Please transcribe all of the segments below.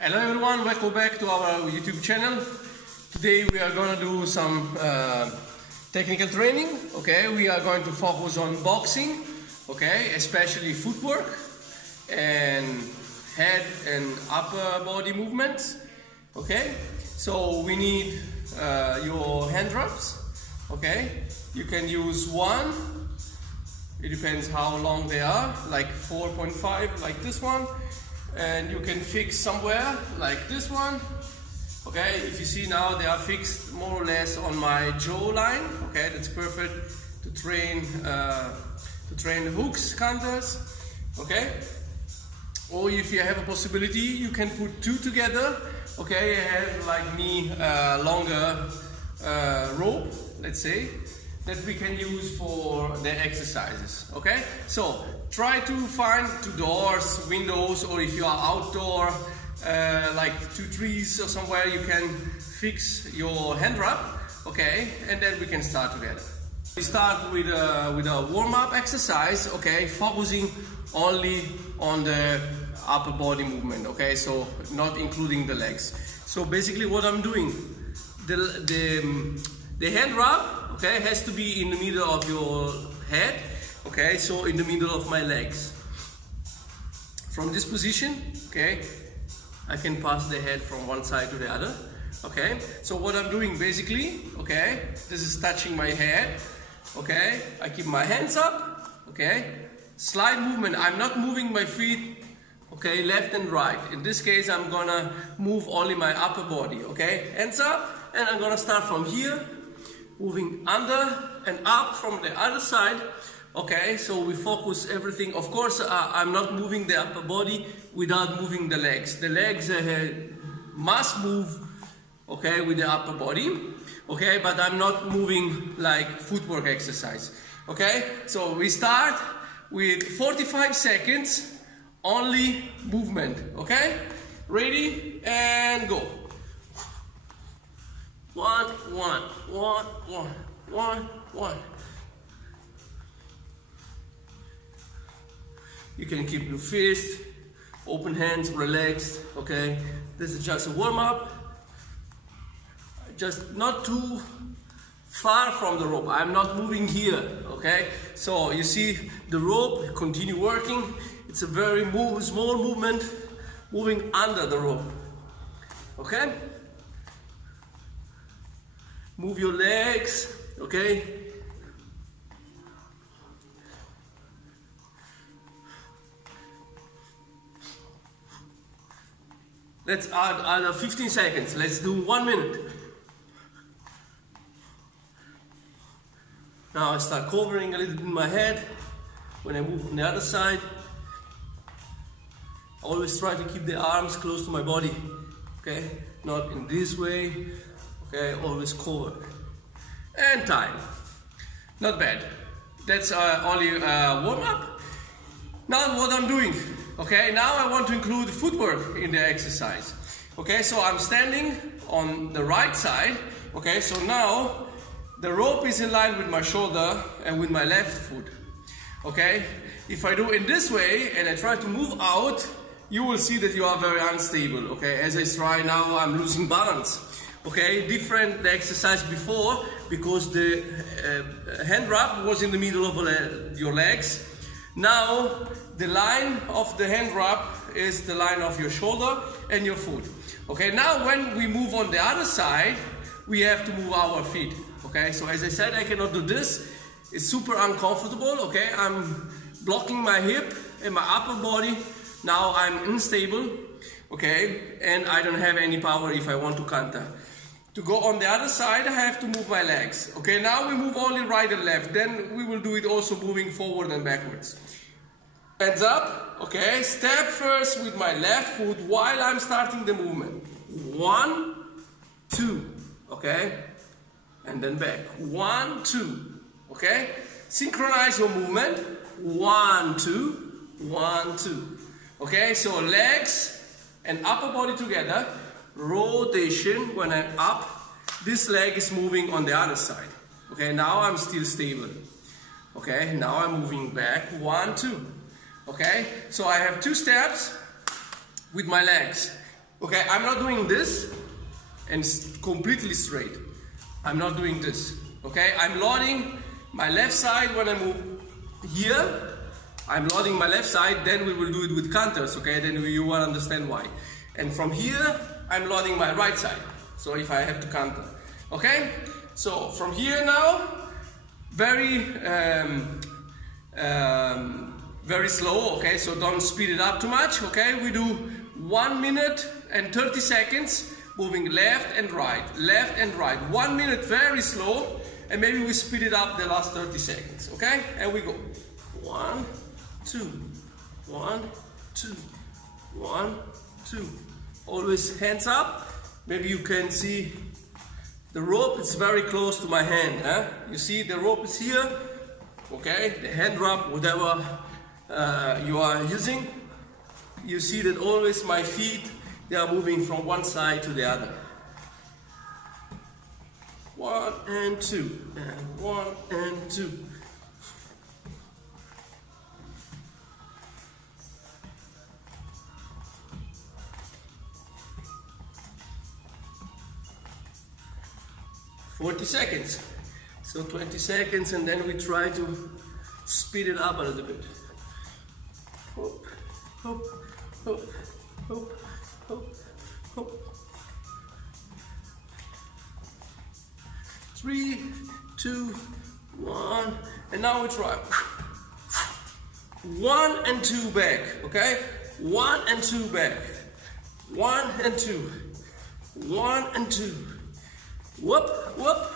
Hello everyone, welcome back to our YouTube channel. Today we are going to do some technical training. Okay, we are going to focus on boxing, okay, especially footwork and head and upper body movements. Okay, so we need your hand wraps. Okay, you can use one, it depends how long they are, like 4.5, like this one. And you can fix somewhere like this one. Okay, if you see now they are fixed more or less on my jawline. Okay, that's perfect to train hooks, counters. Okay, or if you have a possibility, you can put two together. Okay, and like me, longer rope, let's say, that we can use for the exercises. Okay, so try to find two doors, windows, or if you are outdoor, like two trees or somewhere, you can fix your hand wrap. Okay, and then we can start together. We start with a warm-up exercise. Okay, focusing only on the upper body movement. Okay, so not including the legs. So basically, what I'm doing, the hand wrap, okay, has to be in the middle of your head. Okay, so in the middle of my legs. From this position, okay, I can pass the head from one side to the other. Okay, so what I'm doing basically, okay, this is touching my head. Okay, I keep my hands up. Okay, slight movement. I'm not moving my feet. Okay, left and right. In this case, I'm gonna move only my upper body. Okay, hands up, and I'm gonna start from here, moving under and up from the other side. Okay, so we focus everything. Of course, I'm not moving the upper body without moving the legs. The legs must move, okay, with the upper body. Okay, but I'm not moving like footwork exercise. Okay, so we start with 45 seconds, only movement. Okay, ready and go. One. You can keep your fist, open hands, relaxed. Okay, this is just a warm-up. Just not too far from the rope. I'm not moving here. Okay, so you see the rope, continue working. It's a very small movement, moving under the rope. Okay, move your legs. Okay, let's add 15 seconds. Let's do 1 minute. Now I start covering a little bit in my head. When I move on the other side, always try to keep the arms close to my body. Okay, not in this way. Okay, always cover. And time. Not bad. That's only warm up. Now what I'm doing. Okay, now I want to include footwork in the exercise. Okay, so I'm standing on the right side. Okay, so now the rope is in line with my shoulder and with my left foot. Okay, if I do it this way and I try to move out, you will see that you are very unstable. Okay, as I try now, I'm losing balance. Okay, different the exercise before, because the hand wrap was in the middle of your legs. Now the line of the hand wrap is the line of your shoulder and your foot. Okay, now when we move on the other side, we have to move our feet. Okay, so as I said, I cannot do this. It's super uncomfortable. Okay, I'm blocking my hip and my upper body. Now I'm unstable. Okay, and I don't have any power if I want to counter. To go on the other side, I have to move my legs. Okay, now we move only right and left. Then we will do it also moving forward and backwards. Hands up. Okay, step first with my left foot while I'm starting the movement. 1, 2. Okay, and then back. 1, 2. Okay, synchronize your movement. 1, 2. 1, 2. Okay, so legs and upper body together. Rotation. When I'm up, this leg is moving on the other side. Okay, now I'm still stable. Okay, now I'm moving back. 1, 2. Okay, so I have 2 steps with my legs. Okay, I'm not doing this and completely straight. I'm not doing this. Okay, I'm loading my left side when I move here. I'm loading my left side, then we will do it with counters, okay? Then you will understand why. And from here, I'm loading my right side. So if I have to counter, okay? So from here now, very slow, okay? So don't speed it up too much, okay? We do 1 minute and 30 seconds, moving left and right, left and right. 1 minute very slow, and maybe we speed it up the last 30 seconds, okay? And we go. 1, 2, 1, 2, 1, 2. Always hands up. Maybe you can see the rope. It's very close to my hand. You see the rope is here. Okay, the hand wrap, whatever you are using. You see that always my feet, they are moving from one side to the other. 1 and 2, and 1 and 2. "40 seconds, so 20 seconds, and then we try to speed it up a little bit. Hop, hop, hop, hop, hop, hop. 3, 2, 1, and now we try. 1 and 2 back, okay? 1 and 2 back. 1 and 2. 1 and 2. Whoop, whoop.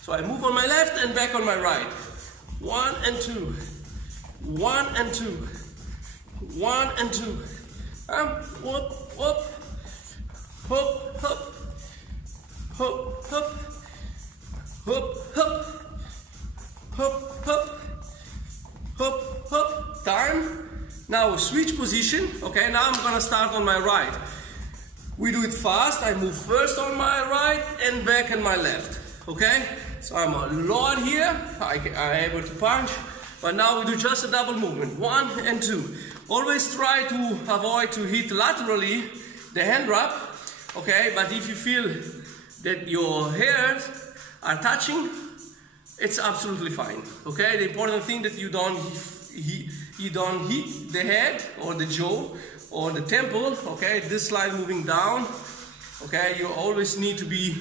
So I move on my left and back on my right. 1 and 2. 1 and 2. 1 and 2. Whoop, whoop. Hop, hop. Hop, hop. Hop, hop. Hop, hop. Hop, hop. Time. Now switch position. Okay, now I'm gonna start on my right. We do it fast. I move first on my right and back on my left. Okay? So I'm a lot here. I'm able to punch. But now we do just a double movement. 1 and 2. Always try to avoid to hit laterally the hand wrap. Okay? But if you feel that your hairs are touching, it's absolutely fine. Okay? The important thing that you don't hit the head or the jaw or the temple, okay, this line moving down, okay, you always need to be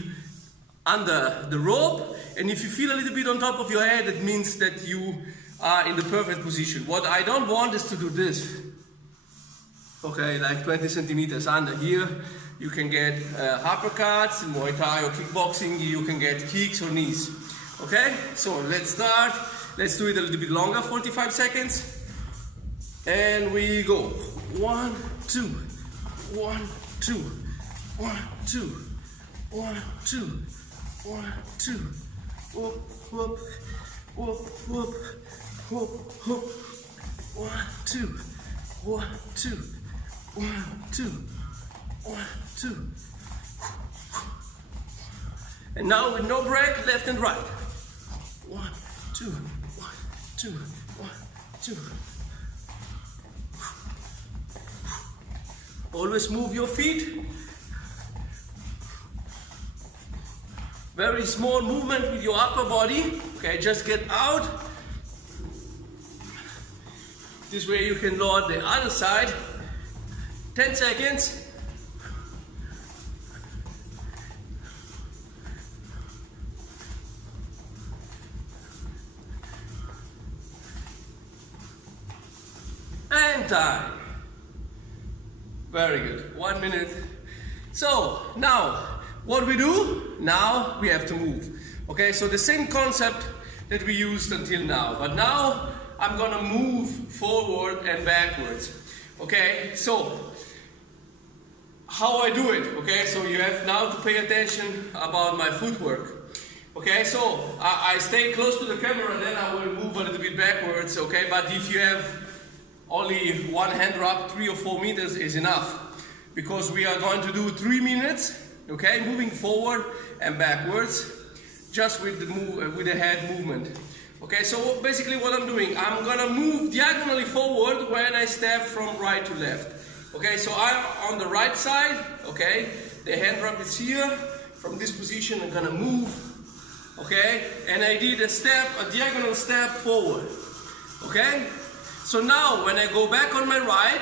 under the rope, and if you feel a little bit on top of your head, it means that you are in the perfect position. What I don't want is to do this, okay, like 20 centimeters under here. You can get uppercuts in Muay Thai or kickboxing, you can get kicks or knees, okay, so let's start. Let's do it a little bit longer, 45 seconds. And we go. 1, 2, 1, 2, 1, 2, 1, 2, 1, 2. Whoop, whoop, whoop, whoop, whoop, whoop. 1, 2, 1, 2, 1, 2, 1, 2. And now with no break, left and right. 1, 2, 1, 2, 1, 2. Always move your feet. Very small movement with your upper body. Okay, just get out. This way you can load the other side. 10 seconds. And time. Very good. 1 minute. So now what we do? Now we have to move. Okay, so the same concept that we used until now, but now I'm gonna move forward and backwards. Okay, so how I do it? Okay, so you have now to pay attention about my footwork. Okay, so I stay close to the camera, then I will move a little bit backwards. Okay, but if you have only one hand wrap, 3 or 4 meters is enough, because we are going to do 3 minutes, okay, moving forward and backwards, just with the head movement. Okay, so basically what I'm doing, I'm gonna move diagonally forward when I step from right to left. Okay, so I'm on the right side, okay? The hand wrap is here. From this position, I'm gonna move, okay? And I did a step, a diagonal step forward, okay? So now, when I go back on my right,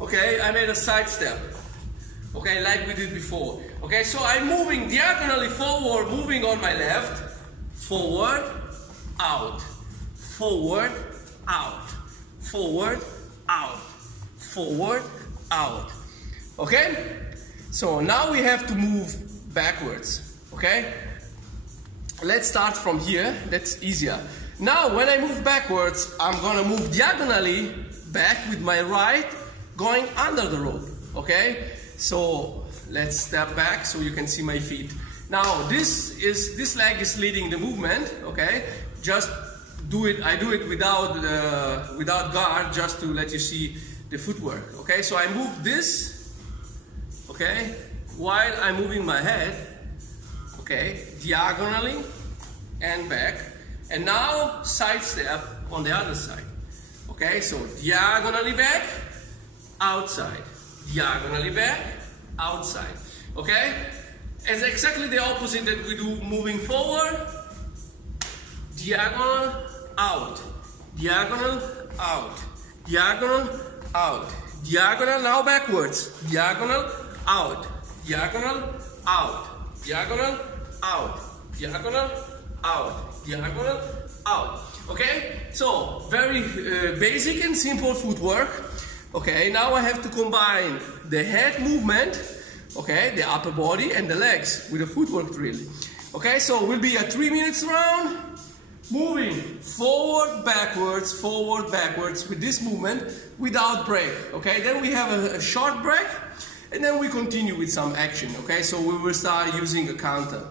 okay, I made a side step, okay, like we did before. Okay, so I'm moving diagonally forward, moving on my left, forward, out, forward, out, forward, out, forward, out. Okay? So now we have to move backwards. Okay? Let's start from here. That's easier. Now when I move backwards, I'm gonna move diagonally back with my right, going under the rope. Okay? So let's step back so you can see my feet. Now this leg is leading the movement. Okay? Just do it. I do it without guard, just to let you see the footwork. Okay? So I move this. Okay? While I'm moving my head. Okay? Diagonally and back. And now side step on the other side. Okay? So diagonally back, outside. Diagonally back, outside. Okay? It's exactly the opposite that we do moving forward. Diagonal, out. Diagonal, out. Diagonal, out. Diagonal, now backwards. Diagonal, out. Diagonal, out. Diagonal, out. Diagonal, out. Diagonal, out. Okay? So, very basic and simple footwork. Okay, now I have to combine the head movement, okay, the upper body and the legs with a footwork drill. Okay, so it will be a 3 minutes round, moving forward, backwards with this movement without break. Okay, then we have a short break and then we continue with some action. Okay, so we will start using a counter.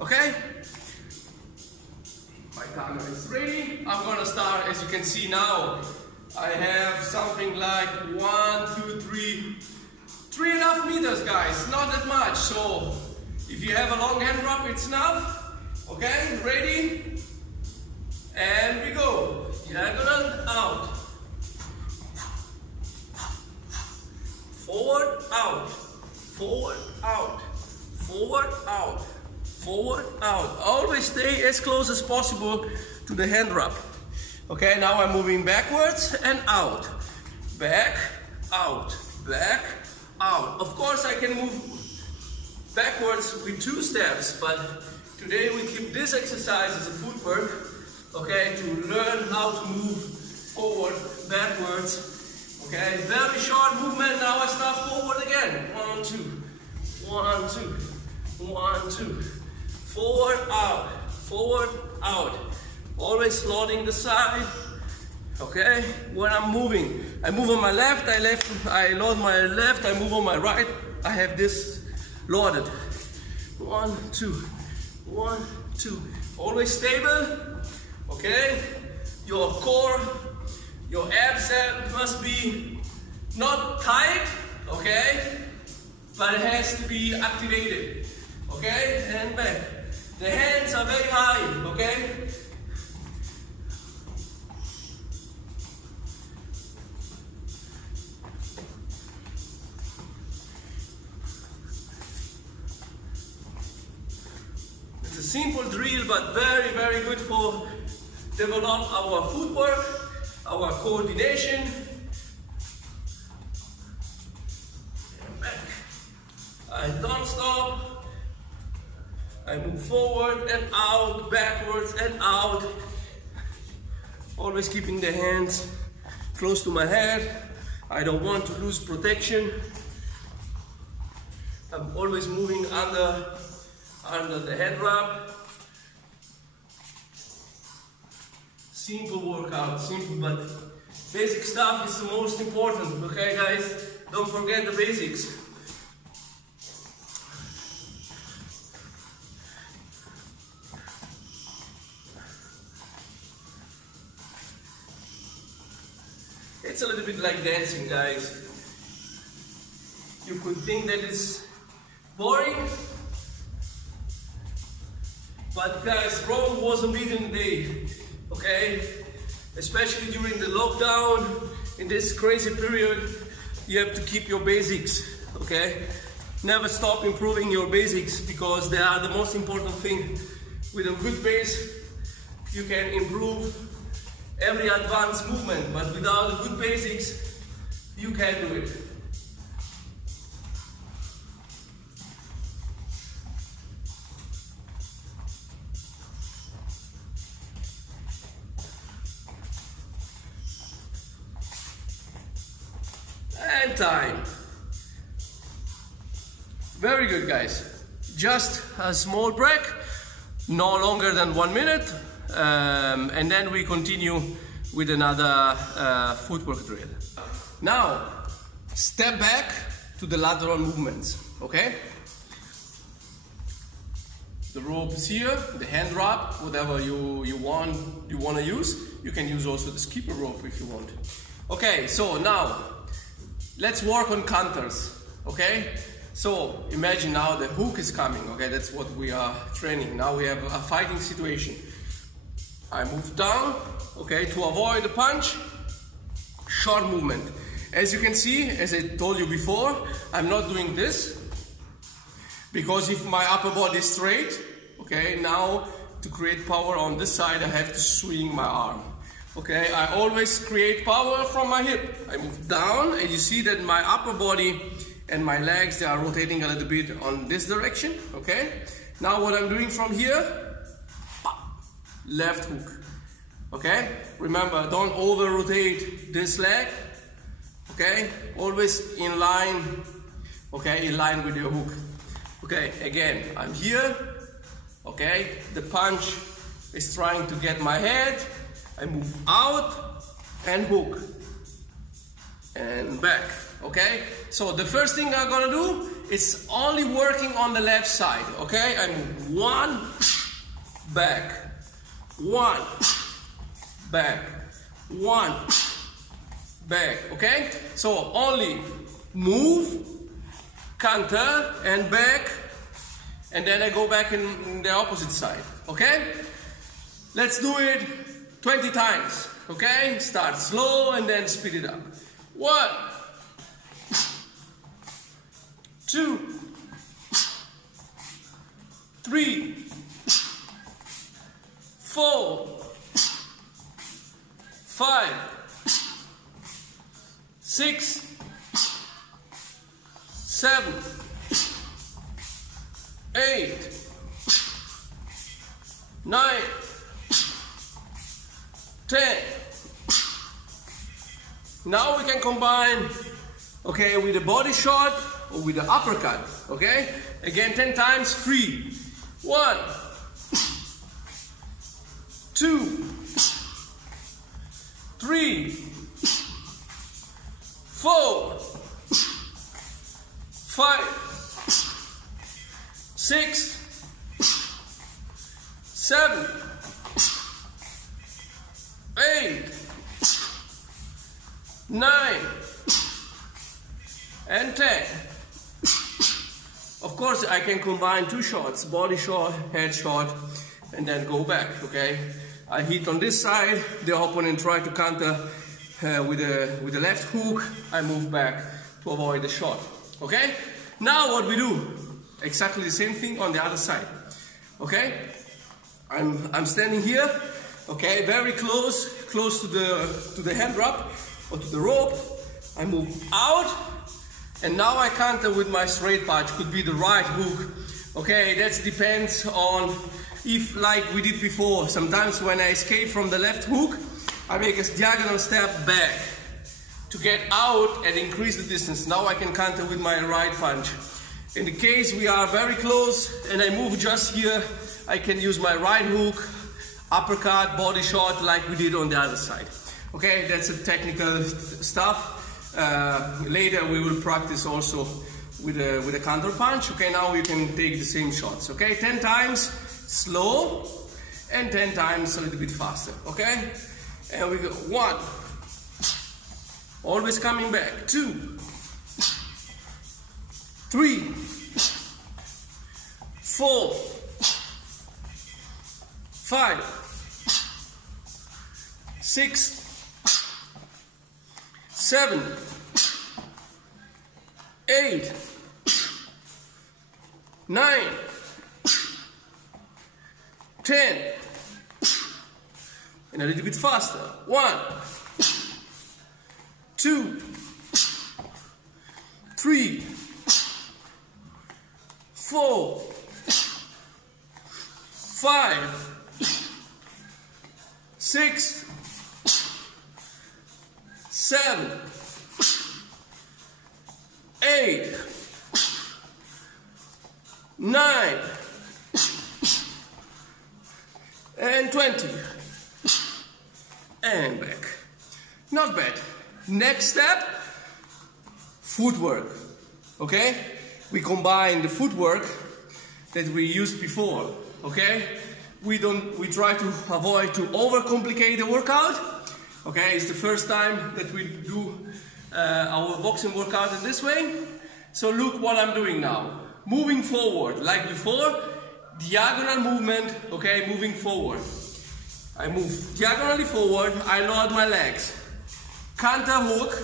Okay, my timer is ready. I'm gonna start, as you can see now. I have something like 1, 2, 3, 3.5 meters, guys. Not that much. So if you have a long hand wrap, it's enough. Okay, ready? And we go. Diagonal, out. Forward, out. Forward, out. Forward, out. Forward, out. Always stay as close as possible to the hand wrap. Okay, now I'm moving backwards and out. Back, out, back, out. Of course I can move backwards with 2 steps, but today we keep this exercise as a footwork, okay, to learn how to move forward, backwards. Okay, very short movement. Now I start forward again. 1, 2, 1, 2, 1, 2. Forward, out, forward, out. Always loading the side. Okay, when I'm moving, I move on my left, I load my left, I move on my right, I have this loaded. 1, 2, 1, 2. Always stable. Okay, your core, your abs must be not tight, okay, but it has to be activated. Okay, and back. The hands are very high, okay? It's a simple drill, but very, very good for develop our footwork, our coordination. And back. I don't stop. I move forward and out, backwards and out. Always keeping the hands close to my head. I don't want to lose protection. I'm always moving under the head wrap. Simple workout, simple, but basic stuff is the most important. Okay, guys? Don't forget the basics. It's a little bit like dancing, guys. You could think that it's boring, but guys, Rome wasn't beaten today, okay? Especially during the lockdown, in this crazy period, you have to keep your basics, okay? Never stop improving your basics, because they are the most important thing. With a good base, you can improve every advanced movement, but without good basics, you can't do it. And time. Very good, guys. Just a small break, no longer than 1 minute, and then we continue with another footwork drill. Now, step back to the lateral movements, okay? The rope is here, the hand wrap, whatever you want to use. You can use also the skipper rope if you want. Okay, so now let's work on counters, okay? So imagine now the hook is coming, okay? That's what we are training. Now we have a fighting situation. I move down, okay, to avoid the punch. Short movement. As you can see, as I told you before, I'm not doing this, because if my upper body is straight, okay, now to create power on this side, I have to swing my arm. Okay, I always create power from my hip. I move down, and you see that my upper body and my legs, they are rotating a little bit on this direction, okay? Now what I'm doing from here, left hook, okay? Remember, don't over rotate this leg, okay? Always in line, okay, in line with your hook. Okay, again, I'm here, okay? The punch is trying to get my head. I move out and hook and back, okay? So the first thing I'm gonna do is only working on the left side, okay? I move one, back, one, back, one, back, okay? So only move, counter and back, and then I go back in the opposite side, okay? Let's do it 20 times, okay? Start slow and then speed it up. 1, 2, 3, 4, 5, 6, 7, 8, 9, 10. Now we can combine, okay, with the body shot or with the uppercut, okay? Again, 10 times, 3. 1, 2, 3, 4, 5, 6, 7, 8, 9, and 10. Of course, I can combine 2 shots, body shot, head shot, and then go back, okay? I hit on this side, the opponent try to counter with the left hook, I move back to avoid the shot, okay? Now what we do, exactly the same thing on the other side, okay? I'm standing here, okay, very close to the hand wrap or to the rope. I move out, and now I counter with my straight punch. Could be the right hook. Okay, that depends on if, like we did before, sometimes when I escape from the left hook, I make a diagonal step back to get out and increase the distance. Now I can counter with my right punch. In the case we are very close and I move just here, I can use my right hook, uppercut, body shot like we did on the other side. Okay, that's a technical stuff. Later we will practice also with a counter punch. Okay, now we can take the same shots. Okay, 10 times slow and 10 times a little bit faster. Okay, and we go 1, always coming back, 2, 3, 4, 5, 6, 7, 8, 9, 10, and a little bit faster. 1, 2, 3, 4, 5, 6, 7, 8, 9, and 20, and back. Not bad. Next step, footwork. Okay? We combine the footwork that we used before. Okay? We try to avoid to overcomplicate the workout. Okay? It's the first time that we do our boxing workout in this way. So look what I'm doing now. Moving forward, like before, diagonal movement, okay, moving forward. I move diagonally forward, I load my legs. Counter hook,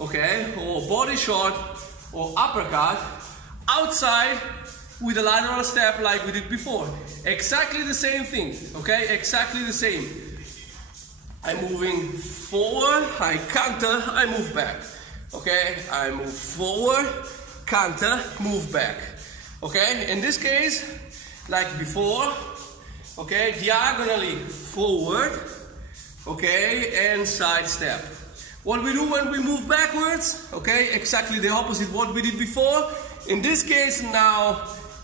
okay, or body shot, or uppercut, outside with a lateral step like we did before. Exactly the same thing, okay, exactly the same. I'm moving forward, I counter, I move back. Okay, I move forward, counter, move back. Okay, in this case, like before, okay, diagonally forward, okay, and side step. What we do when we move backwards, okay, exactly the opposite what we did before. In this case now,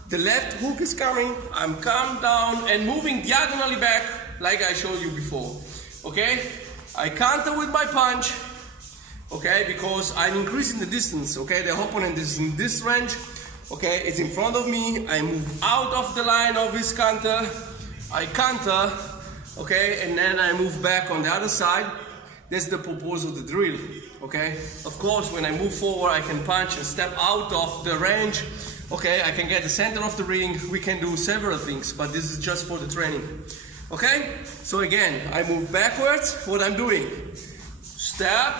the left hook is coming, I'm calm down and moving diagonally back like I showed you before. Okay, I counter with my punch, okay, because I'm increasing the distance, okay, the opponent is in this range, okay, it's in front of me, I move out of the line of his counter, I counter, okay, and then I move back on the other side. That's the purpose of the drill, okay. Of course, when I move forward, I can punch and step out of the range, okay, I can get the center of the ring, we can do several things, but this is just for the training, okay. So again, I move backwards, what I'm doing, step,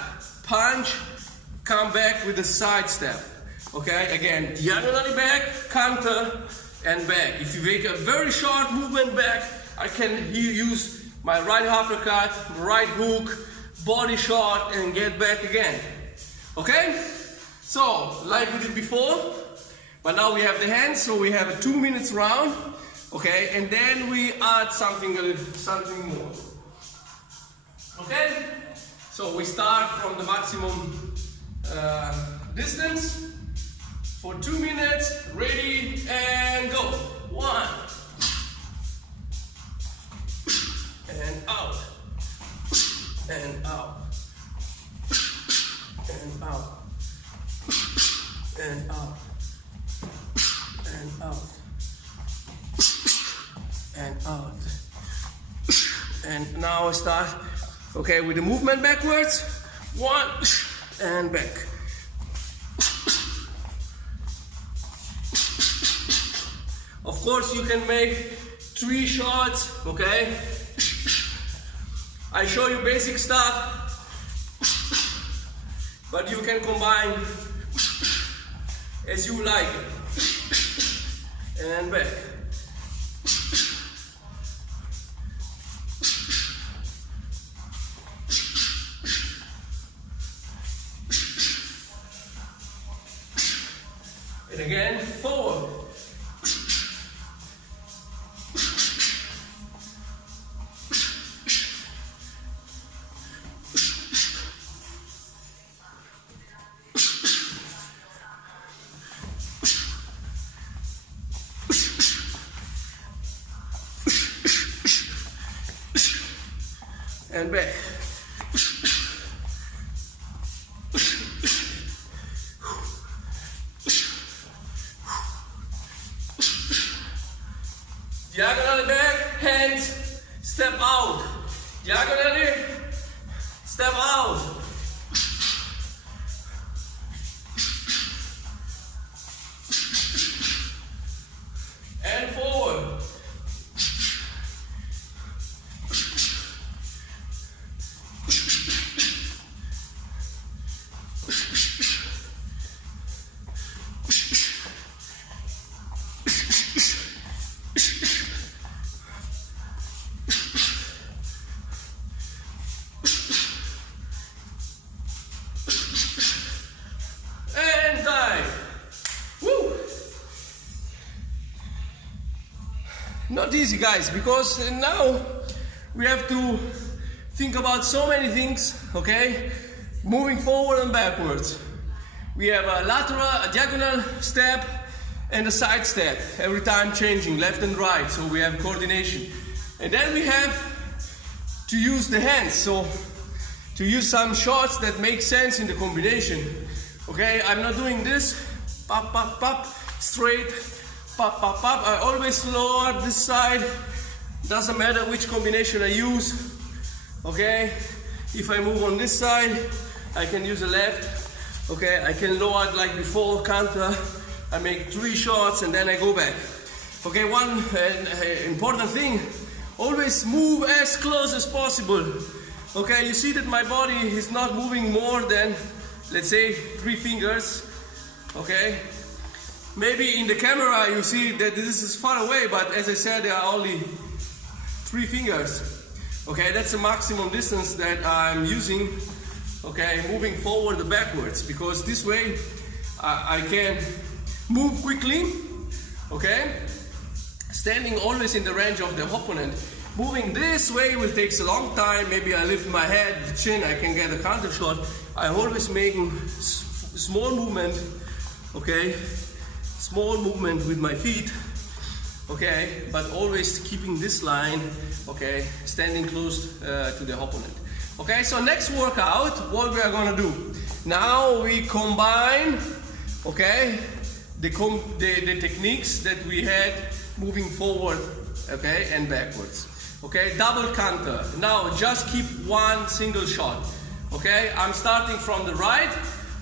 punch, come back with a side step, okay, again, diagonally back, counter, and back. If you make a very short movement back, I can use my right uppercut, right hook, body shot, and get back again. Okay? So, like we did before, but now we have the hands, so we have a 2 minutes round. Okay, and then we add something more. Okay? So we start from the maximum distance for 2 minutes. Ready and go. 1 and out. And out, and out, and out, and out, and out. And now I start, okay, with the movement backwards. 1 and back. Of course, you can make 3 shots, okay? I show you basic stuff, but you can combine as you like. And back. And again, forward. And back. Diagonally back, hands, step out. Diagonally, step out. And forward. Not easy, guys, because now we have to think about so many things, okay? Moving forward and backwards. We have a lateral, a diagonal step, and a side step, every time changing left and right, so we have coordination. And then we have to use the hands, so to use some shots that make sense in the combination. Okay, I'm not doing this, pop, pop, pop, straight, pop, pop, pop. I always lower this side, doesn't matter which combination I use. Okay, if I move on this side, I can use the left. Okay, I can lower it like before, counter. I make 3 shots and then I go back. Okay, one important thing, always move as close as possible. Okay, you see that my body is not moving more than, let's say, 3 fingers. Okay, maybe in the camera you see that this is far away, but as I said, there are only 3 fingers. Okay, that's the maximum distance that I'm using. Okay, moving forward and backwards, because this way I can move quickly, okay? Standing always in the range of the opponent. Moving this way will take a long time. Maybe I lift my head, the chin, I can get a counter shot. I'm always making small movement, okay? Small movement with my feet, okay? But always keeping this line, okay? Standing close to the opponent. Okay, so next workout, what we are gonna do? Now we combine, okay? The techniques that we had moving forward, okay, and backwards. Okay, double counter. Now just keep one single shot. Okay, I'm starting from the right,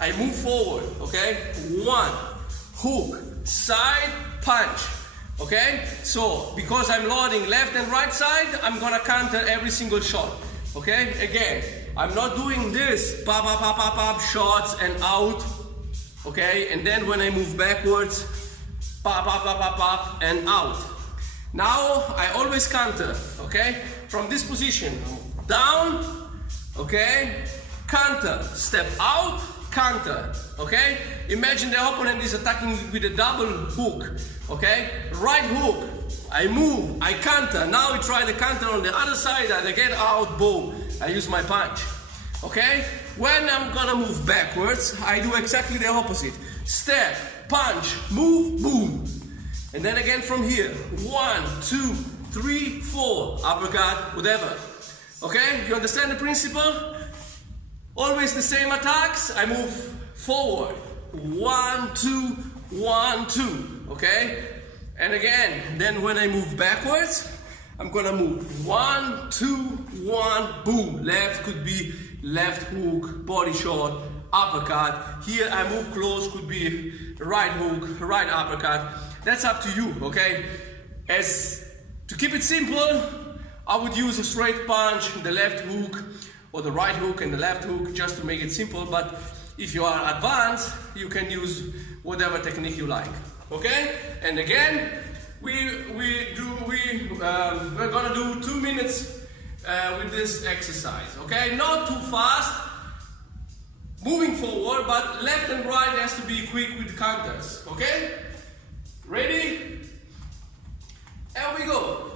I move forward. Okay, 1, hook, side, punch. Okay, so because I'm loading left and right side, I'm gonna counter every single shot. Okay, again, I'm not doing this pop, pop, pop, pop, pop, shots and out. Okay, and then when I move backwards, pop, pop, pop, pop, pop, and out. Now I always counter, okay? From this position, down, okay? Counter, step out, counter, okay? Imagine the opponent is attacking with a double hook, okay? Right hook, I move, I counter. Now we try the counter on the other side, I get out, boom. I use my punch. Okay? When I'm gonna move backwards, I do exactly the opposite. Step, punch, move, boom. And then again from here. 1, 2, 3, 4. Uppercut, whatever. Okay? You understand the principle? Always the same attacks. I move forward. 1, 2, 1, 2. Okay? And again, then when I move backwards, I'm gonna move 1, 2, 1, boom. Left could be left hook, body shot, uppercut. Here I move close, could be right hook, right uppercut. That's up to you, okay? As to keep it simple, I would use a straight punch, the left hook, or the right hook and the left hook, just to make it simple. But if you are advanced, you can use whatever technique you like, okay? And again, we're gonna do 2 minutes with this exercise, okay? Not too fast, moving forward, but left and right has to be quick with counters, okay? Ready? And we go.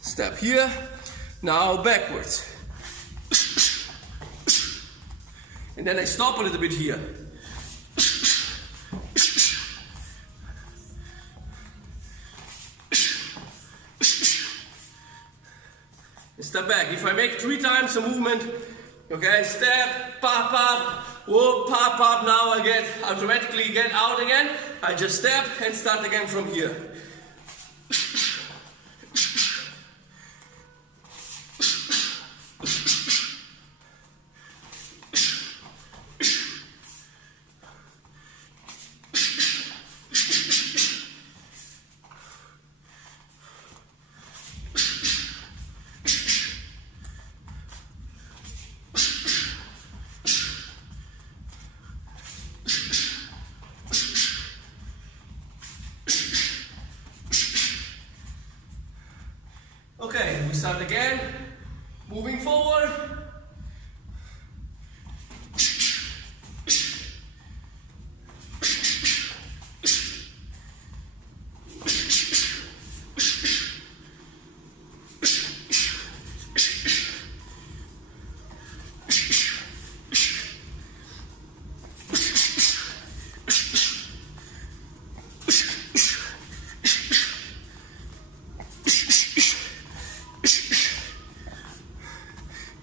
Step here, now backwards. And then I stop a little bit here. Step back. If I make 3 times a movement, okay, step, pop, pop, whoop, pop, pop, now I automatically get out again. I just step and start again from here.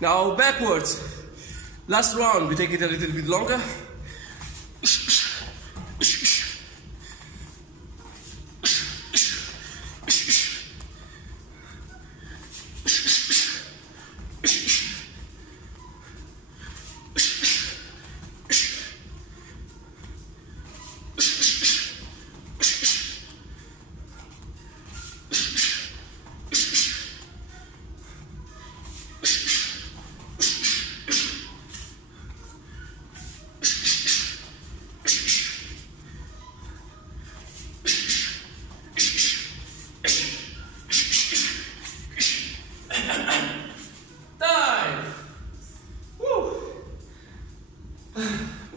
Now backwards. Last round, we take it a little bit longer.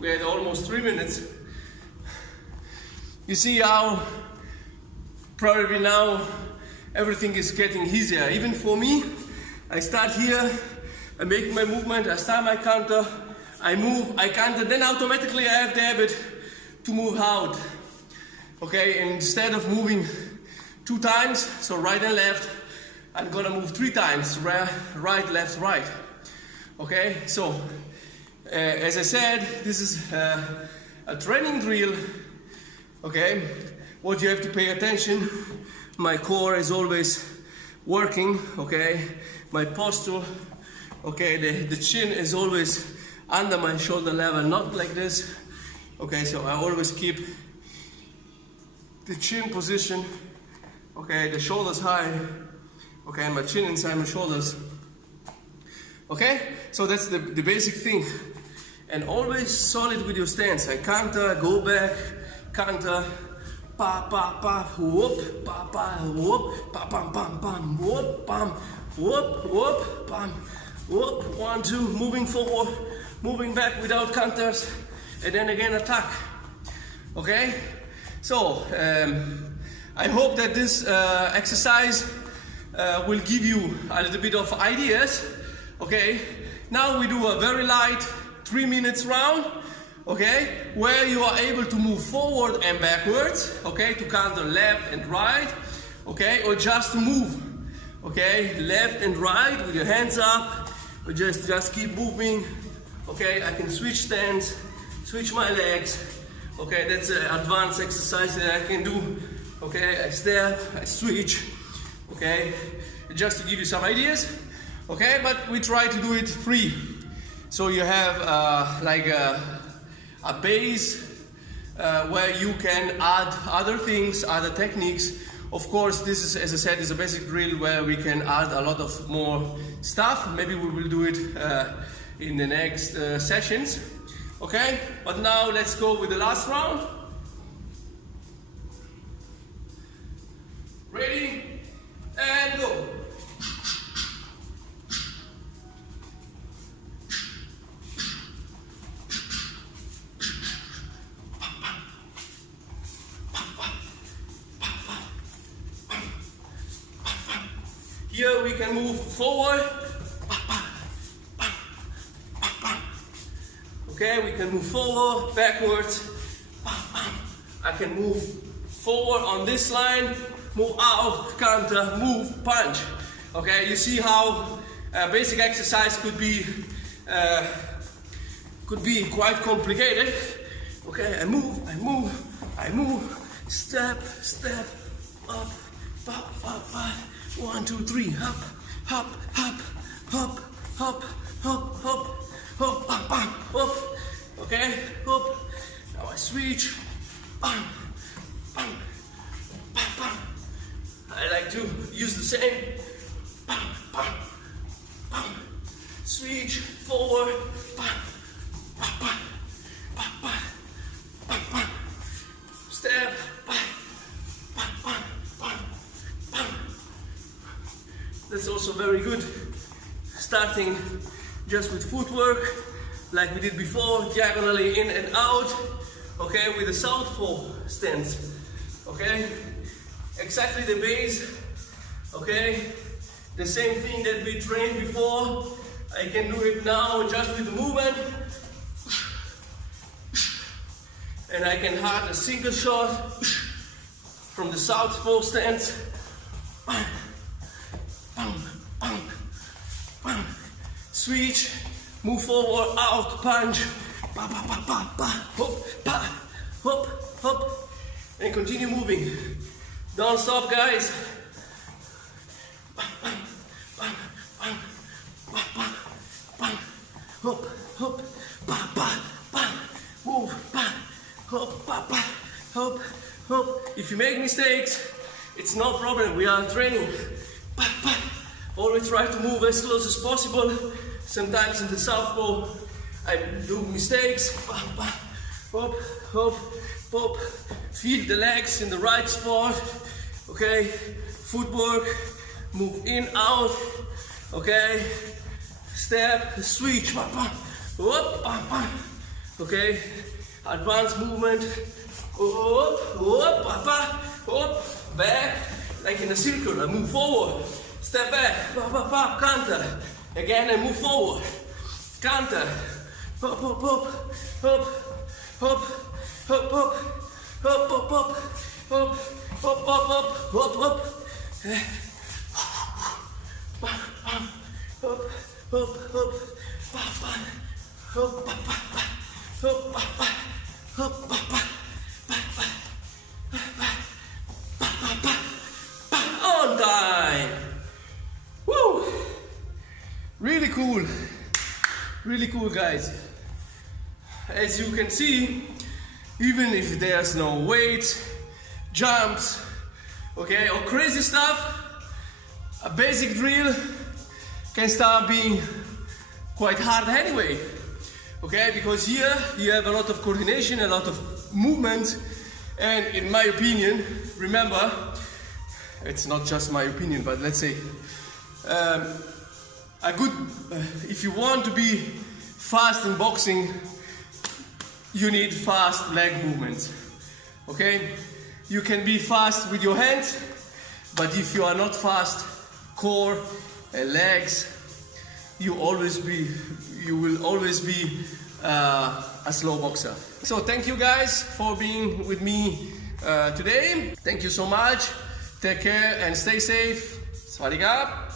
We had almost 3 minutes. You see how probably now everything is getting easier. Even for me, I start here, I make my movement, I start my counter, I move, I counter, then automatically I have the habit to move out. Okay, and instead of moving 2 times, so right and left, I'm gonna move 3 times, right, left, right. Okay, so as I said, this is a training drill. Okay, what you have to pay attention, my core is always working. Okay, my posture, okay, the chin is always under my shoulder level, not like this. Okay, so I always keep the chin position, okay, the shoulders high, okay, and my chin inside my shoulders. Okay, so that's the basic thing. And always solid with your stance. I counter, go back, counter, pa pa pa, whoop, pa pa, whoop, pa pam pam pam, whoop, pam, whoop, whoop, pam, whoop, 1, 2, moving forward, moving back without counters, and then again attack. Okay, so I hope that this exercise will give you a little bit of ideas. Okay, now we do a very light 3 minutes round, okay, where you are able to move forward and backwards, okay, to counter left and right, okay, or just to move, okay, left and right with your hands up, or just keep moving, okay. I can switch stance, switch my legs, okay, that's an advanced exercise that I can do, okay. I step, I switch, okay, just to give you some ideas, okay, but we try to do it free. So you have like a base where you can add other things, other techniques. Of course, this is, as I said, is a basic drill where we can add a lot of more stuff. Maybe we will do it in the next sessions. Okay, but now let's go with the last round. Ready? And go. Here we can move forward. Okay, we can move forward, backwards. I can move forward on this line, move out, counter, move, punch. Okay, you see how basic exercise could be quite complicated. Okay, I move, I move, I move, step, step, up, up, up, up. 1, 2, 3, up, up, up, up, up, up, up, up, up, up, up. Okay, up. Now I switch. I like to use the same. Switch forward. Step. That's also very good, starting just with footwork, like we did before, diagonally in and out, okay, with a southpaw stance, okay, exactly the base, okay, the same thing that we trained before, I can do it now just with the movement, and I can have a single shot from the southpaw stance. switch, move forward, out, punch, pa, pa, pa, pa, pa, hop, pa, hop, hop, and continue moving. Don't stop, guys. Bang, bang, bang, bang, bang, bang, bang, hop, hop, pa, pa, bang, move, bang, hop, pa, pa, hop, hop. If you make mistakes, it's no problem. We are training. Bang, bang. Always try to move as close as possible. Sometimes in the southpaw, I do mistakes. Bang, bang, hop, hop, hop. Feel the legs in the right spot. Okay, footwork. Move in, out, okay, step, switch, okay, advanced movement, back, like in a circle, I move forward, step back, counter, again I move forward, counter, hop, hop, hop, hop, hop, hop, hop, hop, hop, hop, hop, hop, hop, hop, hop, on time. Woo! Really cool, guys. As you can see, even if there's no weights, jumps, okay, or crazy stuff, a basic drill can start being quite hard anyway, okay, because here you have a lot of coordination, a lot of movement, and in my opinion, remember, it's not just my opinion, but let's say, if you want to be fast in boxing, you need fast leg movements, okay? You can be fast with your hands, but if you are not fast, core and legs, you will always be a slow boxer. So thank you guys for being with me today. Thank you so much. Take care and stay safe. Swadee Krap.